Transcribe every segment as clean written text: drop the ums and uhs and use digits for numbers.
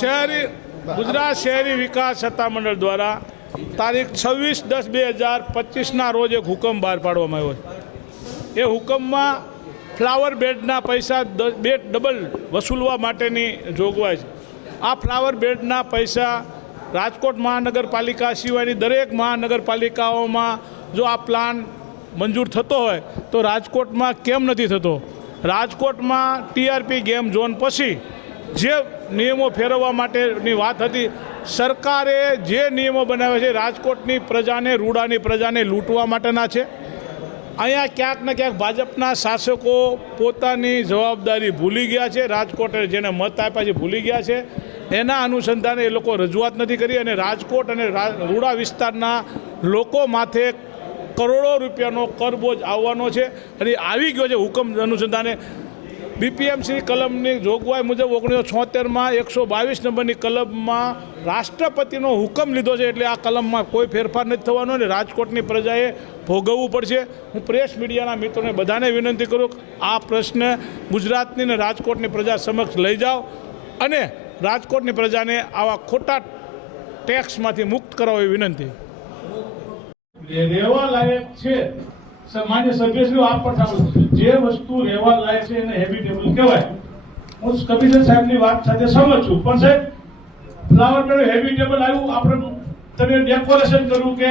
ગુજરાત શહેરી વિકાસ સત્તામંડળ દ્વારા તારીખ 26/10/2025ના રોજ એક હુકમ બહાર પાડવામાં આવ્યો છે। એ હુકમમાં ફ્લાવર બેડના પૈસા ડબલ વસૂલવા માટેની જોગવાઈ છે। આ ફ્લાવર બેડના પૈસા રાજકોટ મહાનગરપાલિકા સિવાયની દરેક મહાનગરપાલિકાઓમાં જો આ પ્લાન મંજૂર થતો હોય તો રાજકોટમાં કેમ નથી થતો? રાજકોટમાં ટીઆરપી ગેમ ઝોન પછી જે નિયમો ફેરવવા માટેની વાત હતી, સરકારે જે નિયમો બનાવ્યા છે રાજકોટની પ્રજાને, રૂડાની પ્રજાને લૂંટવા માટેના છે। અહીંયા ક્યાંક ને ક્યાંક ભાજપના શાસકો પોતાની જવાબદારી ભૂલી ગયા છે, રાજકોટે જેને મત આપ્યા છે ભૂલી ગયા છે। એના અનુસંધાને એ લોકો રજૂઆત નથી કરી અને રાજકોટ અને રૂડા વિસ્તારના લોકો માથે કરોડો રૂપિયાનો કરબોજ આવવાનો છે અને આવી ગયો છે। હુકમ અનુસંધાને બીપીએમસી કલમની જોગવાઈ મુજબ 1976માં 122 નંબરની કલમમાં રાષ્ટ્રપતિનો હુકમ લીધો છે, એટલે આ કલમમાં કોઈ ફેરફાર નથી થવાનો અને રાજકોટની પ્રજાએ ભોગવવું પડશે। હું પ્રેસ મીડિયાના મિત્રોને બધાને વિનંતી કરું આ પ્રશ્ન ગુજરાતની અને રાજકોટની પ્રજા સમક્ષ લઈ જાઓ અને રાજકોટની પ્રજાને આવા ખોટા ટેક્સમાંથી મુક્ત કરાવો એવી વિનંતી। રહેવા લાયક છે માન્ય સભ્યશ્રીઓ આપ પણ સાંભળો, જે વસ્તુ રહેવા લાયક છે એને હેબિટેબલ કહેવાય। હું કમિશનર સાહેબની વાત સાથે સહમત છું, પણ સાહેબ ફ્લાવર બેડ હેબિટેબલ આવ્યું, આપણે તમે ડેકોરેશન કર્યું કે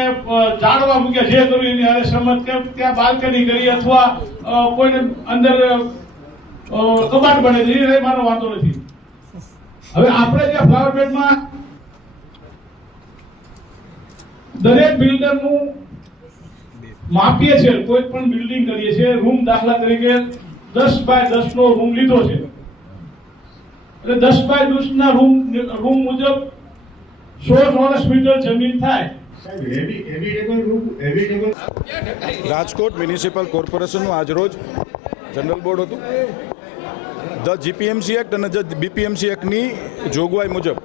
ઝાડવા મૂક્યા, જે કર્યું એની હારે સહમત કે ત્યાં બાલ્કની કરી અથવા કોઈને અંદર કબાટ બને છે એ મારો વાંધો નથી। હવે આપણે જે ફ્લાવર બેડમાં દરેક બિલ્ડરનું માપીએ છીએ, કોઈ પણ બિલ્ડિંગ કરીએ છીએ, રૂમ દાખલા તરીકે 10 બાય 10 નો રૂમ લીધો છે એટલે 10 બાય 10 ના રૂમ મુજબ 100 ચોરસ મીટર જમીન થાય। રાજકોટ મ્યુનિસિપલ કોર્પોરેશનનું આજરોજ જનરલ બોર્ડ હતું। ધ જીપીએમસી એક્ટ અને ધ બીપીએમસી એક્ટની જોગવાઈ મુજબ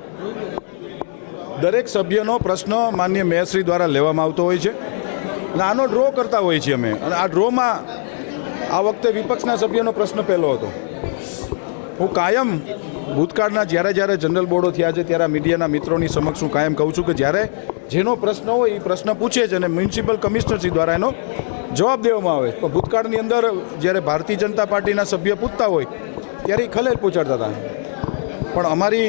દરેક સભ્યનો પ્રશ્ન માન્ય મેયરશ્રી દ્વારા લેવામાં આવતો હોય છે અને આનો ડ્રો કરતા હોઈએ છીએ અમે, અને આ ડ્રોમાં આ વખતે વિપક્ષના સભ્યનો પ્રશ્ન પહેલો હતો। હું કાયમ ભૂતકાળના જ્યારે જનરલ બોર્ડો થયા છે ત્યારે મીડિયાના મિત્રોની સમક્ષ હું કાયમ કહું છું કે જ્યારે જેનો પ્રશ્ન હોય એ પ્રશ્ન પૂછે છે અને મ્યુનિસિપલ કમિશનરશ્રી દ્વારા એનો જવાબ દેવામાં આવે। પણ ભૂતકાળની અંદર જ્યારે ભારતીય જનતા પાર્ટીના સભ્ય પૂછતા હોય ત્યારે ખલેલ પહોંચાડતા હતા, પણ અમારી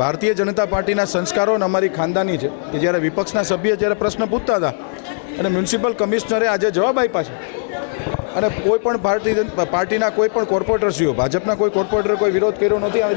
ભારતીય જનતા પાર્ટીના સંસ્કારો અને અમારી ખાનદાની છે કે જ્યારે વિપક્ષના સભ્ય જ્યારે પ્રશ્ન પૂછતા હતા અને મ્યુનિસિપલ કમિશનરે આજે જવાબ આપ્યા છે અને કોઈ પણ પાર્ટીના કોઈ પણ કોર્પોરેટરશ્રીઓ, ભાજપના કોઈ કોર્પોરેટરે કોઈ વિરોધ કર્યો નથી।